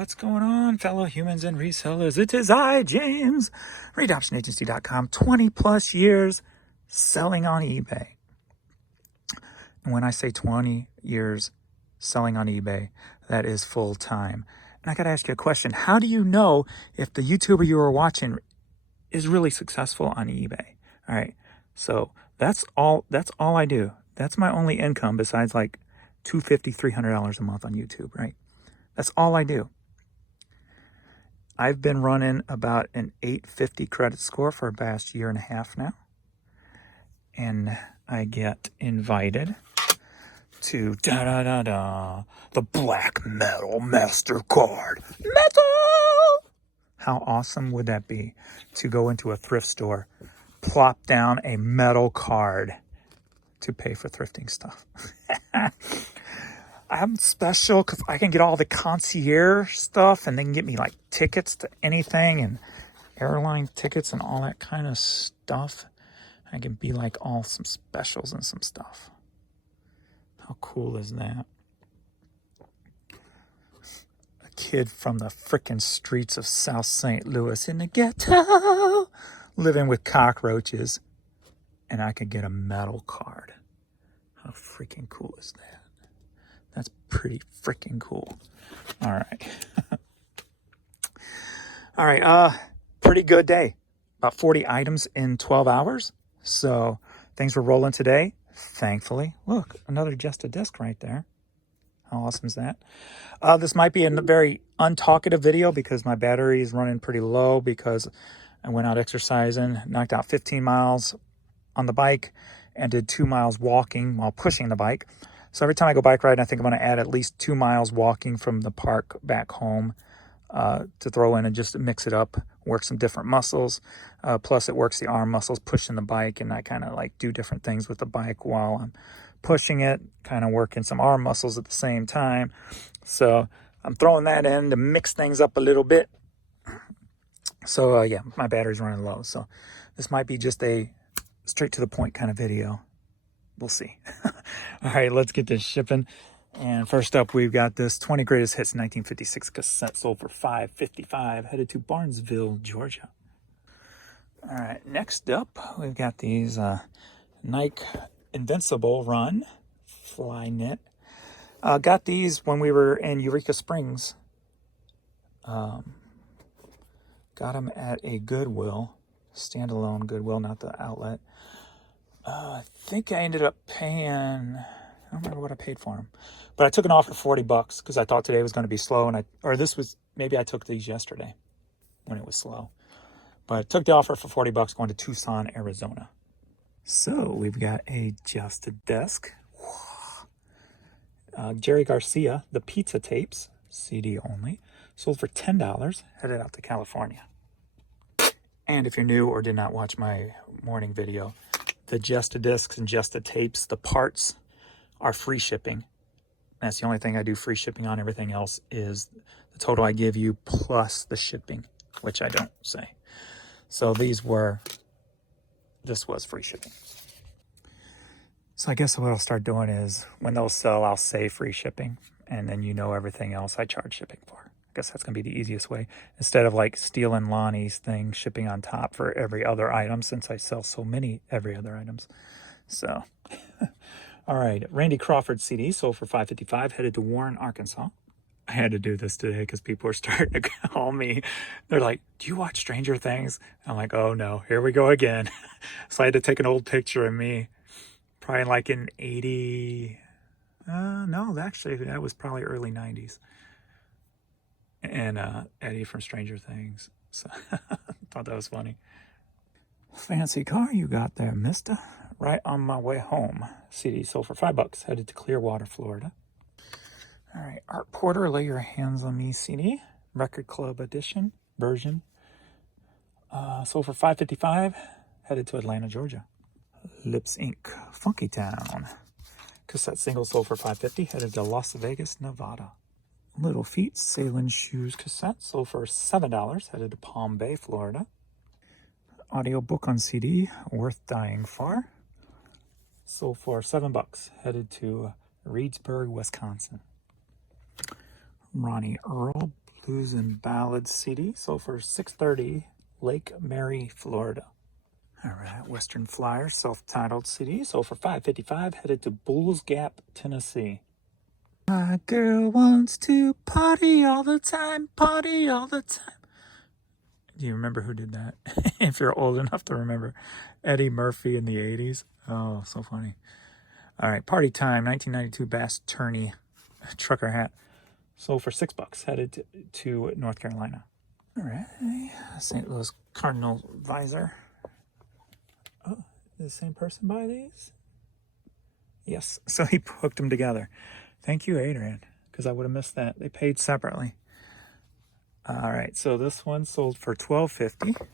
What's going on, fellow humans and resellers? It is I, James, readoptionagency.com, 20 plus years selling on eBay. And when I say 20 years selling on eBay, that is full time. And I got to ask you a question. How do you know if the YouTuber you are watching is really successful on eBay? All right. So that's all I do. That's my only income besides like $250, $300 a month on YouTube, right? That's all I do. I've been running about an 850 credit score for the past year and a half now. And I get invited to the Black Metal MasterCard. Metal! How awesome would that be to go into a thrift store, plop down a metal card to pay for thrifting stuff? I'm special because I can get all the concierge stuff, and they can get me like tickets to anything and airline tickets and all that kind of stuff. I can be like all some specials and some stuff. How cool is that? A kid from the frickin' streets of South St. Louis in the ghetto, living with cockroaches, and I could get a metal card. How freaking cool is that? That's pretty freaking cool. All right. All right. Pretty good day. About 40 items in 12 hours. So things were rolling today, thankfully. Look, another Just a Disc right there. How awesome is that? This might be a very untalkative video because my battery is running pretty low because I went out exercising, knocked out 15 miles on the bike, and did 2 miles walking while pushing the bike. So every time I go bike riding, I think I'm going to add at least 2 miles walking from the park back home to throw in and just mix it up, work some different muscles. Plus it works the arm muscles pushing the bike, and I kind of like do different things with the bike while I'm pushing it, kind of working some arm muscles at the same time. So I'm throwing that in to mix things up a little bit. So yeah, my battery's running low. So this might be just a straight to the point kind of video. We'll see. All right, let's get this shipping. And first up, we've got this 20 Greatest Hits 1956 cassette sold for $5.55, headed to Barnesville, Georgia. All right, next up, we've got these Nike Invincible Run fly knit. Got these when we were in Eureka Springs. Got them at a Goodwill, standalone Goodwill, not the outlet. I think I ended up paying, I don't remember what I paid for them, but I took an offer for $40 because I thought today was going to be slow, and maybe I took these yesterday when it was slow, but I took the offer for $40 going to Tucson, Arizona. So we've got a Just a Desk, Jerry Garcia, the Pizza Tapes, CD only, sold for $10, headed out to California. And if you're new or did not watch my morning video, the Just a Discs and Just a Tapes, the parts are free shipping. That's the only thing I do free shipping on. Everything else is the total I give you plus the shipping, which I don't say. So this was free shipping. So I guess what I'll start doing is when those sell, I'll say free shipping, and then everything else I charge shipping for. I guess that's going to be the easiest way. Instead of like stealing Lonnie's thing, shipping on top for every other item, since I sell so many every other items. So, all right. Randy Crawford CD sold for $5.55, headed to Warren, Arkansas. I had to do this today because people are starting to call me. They're like, do you watch Stranger Things? I'm like, oh no, here we go again. So I had to take an old picture of me, probably like in 80. No, actually, that was probably early 90s. And Eddie from Stranger Things. So thought that was funny. Fancy car you got there, mister. Right on my way home. CD sold for $5, headed to Clearwater, Florida. All right, Art Porter, Lay Your Hands on Me CD, Record Club edition version. Sold for $5.55, headed to Atlanta, Georgia. Lips Inc., Funky Town. Cassette single sold for $5.50, headed to Las Vegas, Nevada. Little Feet Sailing Shoes cassette sold for $7, headed to Palm Bay, Florida. Audiobook on CD, Worth Dying For, sold for $7, headed to Reedsburg, Wisconsin. Ronnie Earl Blues and Ballads CD, sold for $6.30, Lake Mary, Florida. All right, Western Flyer, self-titled CD, sold for $5.55, headed to Bulls Gap, Tennessee. My girl wants to party all the time, party all the time. Do you remember who did that? If you're old enough to remember. Eddie Murphy in the 80s. Oh, so funny. All right, Party Time, 1992 Bass Tourney trucker hat. Sold for $6, headed to North Carolina. All right, St. Louis Cardinal visor. Oh, did the same person buy these? Yes, so he hooked them together. Thank you, Adrian, because I would have missed that. They paid separately. All right, so this one sold for $12.50.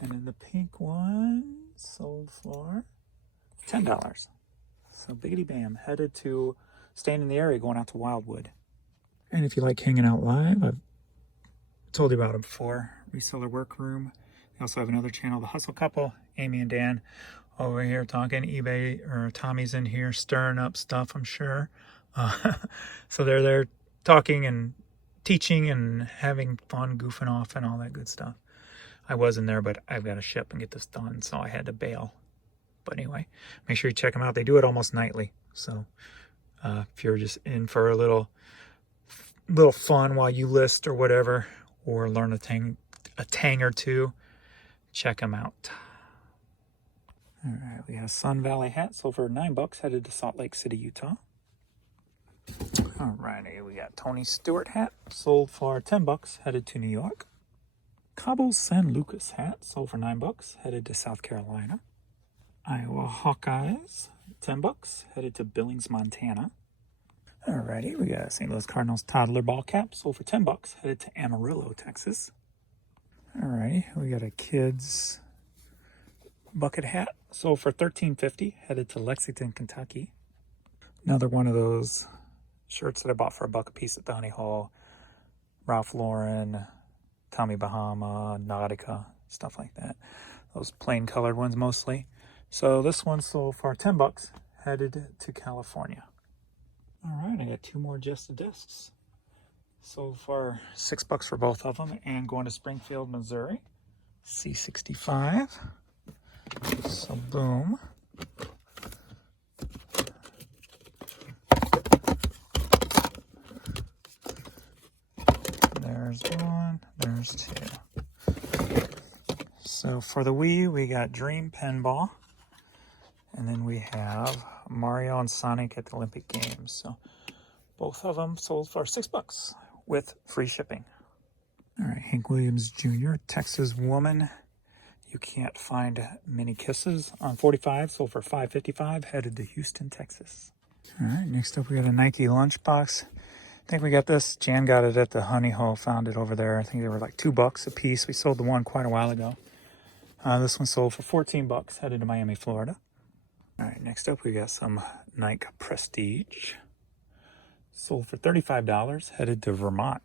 And then the pink one sold for $10. So biggity bam, headed to, staying in the area, going out to Wildwood. And if you like hanging out live, I've told you about it before. Reseller Workroom. They also have another channel, The Hustle Couple, Amy and Dan over here talking eBay, or Tommy's in here stirring up stuff, I'm sure. So they're there talking and teaching and having fun, goofing off and all that good stuff. I was in there, but I've got to ship and get this done, so I had to bail. But anyway, make sure you check them out. They do it almost nightly. So if you're just in for a little fun while you list or whatever, or learn a tang or two, check them out. All right, we got a Sun Valley hat, sold for $9, headed to Salt Lake City, Utah. All righty, we got Tony Stewart hat, sold for $10, headed to New York. Cabo San Lucas hat, sold for $9, headed to South Carolina. Iowa Hawkeyes, $10, headed to Billings, Montana. Alrighty, we got St. Louis Cardinals toddler ball cap, sold for $10, headed to Amarillo, Texas. Alrighty, we got a kids bucket hat, sold for $13.50, headed to Lexington, Kentucky. Another one of those shirts that I bought for $1 a piece at the Honey Hole. Ralph Lauren, Tommy Bahama, Nautica, stuff like that. Those plain colored ones mostly. So this one sold for $10, headed to California. All right, I got two more Just Discs. Sold for $6 for both of them, and going to Springfield, Missouri. C65. So boom. There's one, there's two. So for the Wii, we got Dream Pinball. And then we have Mario and Sonic at the Olympic Games. So both of them sold for $6 with free shipping. All right, Hank Williams Jr., Texas Woman. You Can't Find Many Kisses on 45, sold for $5.55, headed to Houston, Texas. All right, next up we got a Nike lunchbox. I think we got this. Jan got it at the Honey Hole, found it over there. I think they were like $2 a piece. We sold the one quite a while ago. This one sold for $14, headed to Miami, Florida. All right, next up we got some Nike Prestige. Sold for $35, headed to Vermont.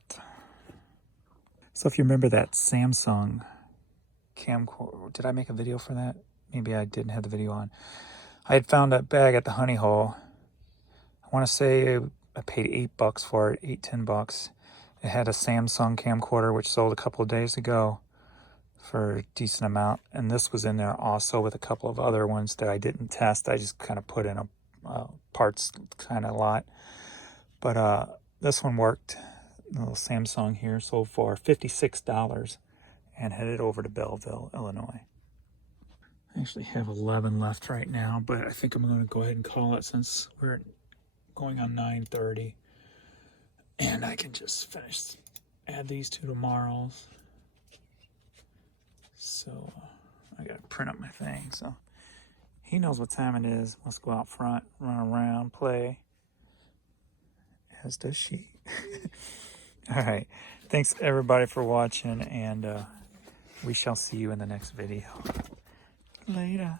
So if you remember that Samsung camcorder, did I make a video for that? Maybe I didn't have the video on. I had found that bag at the Honey Hole. I want to say I paid $8 for it, $10. It had a Samsung camcorder, which sold a couple of days ago for a decent amount. And this was in there also with a couple of other ones that I didn't test. I just kind of put in a parts kind of lot. But this one worked. The little Samsung here sold for $56 and headed over to Belleville, Illinois. I actually have 11 left right now, but I think I'm going to go ahead and call it since we're going on 9:30. And I can just add these two tomorrow's. So I got to print up my thing. So he knows what time it is. Let's go out front, run around, play. As does she. All right. Thanks everybody for watching, and we shall see you in the next video. Later.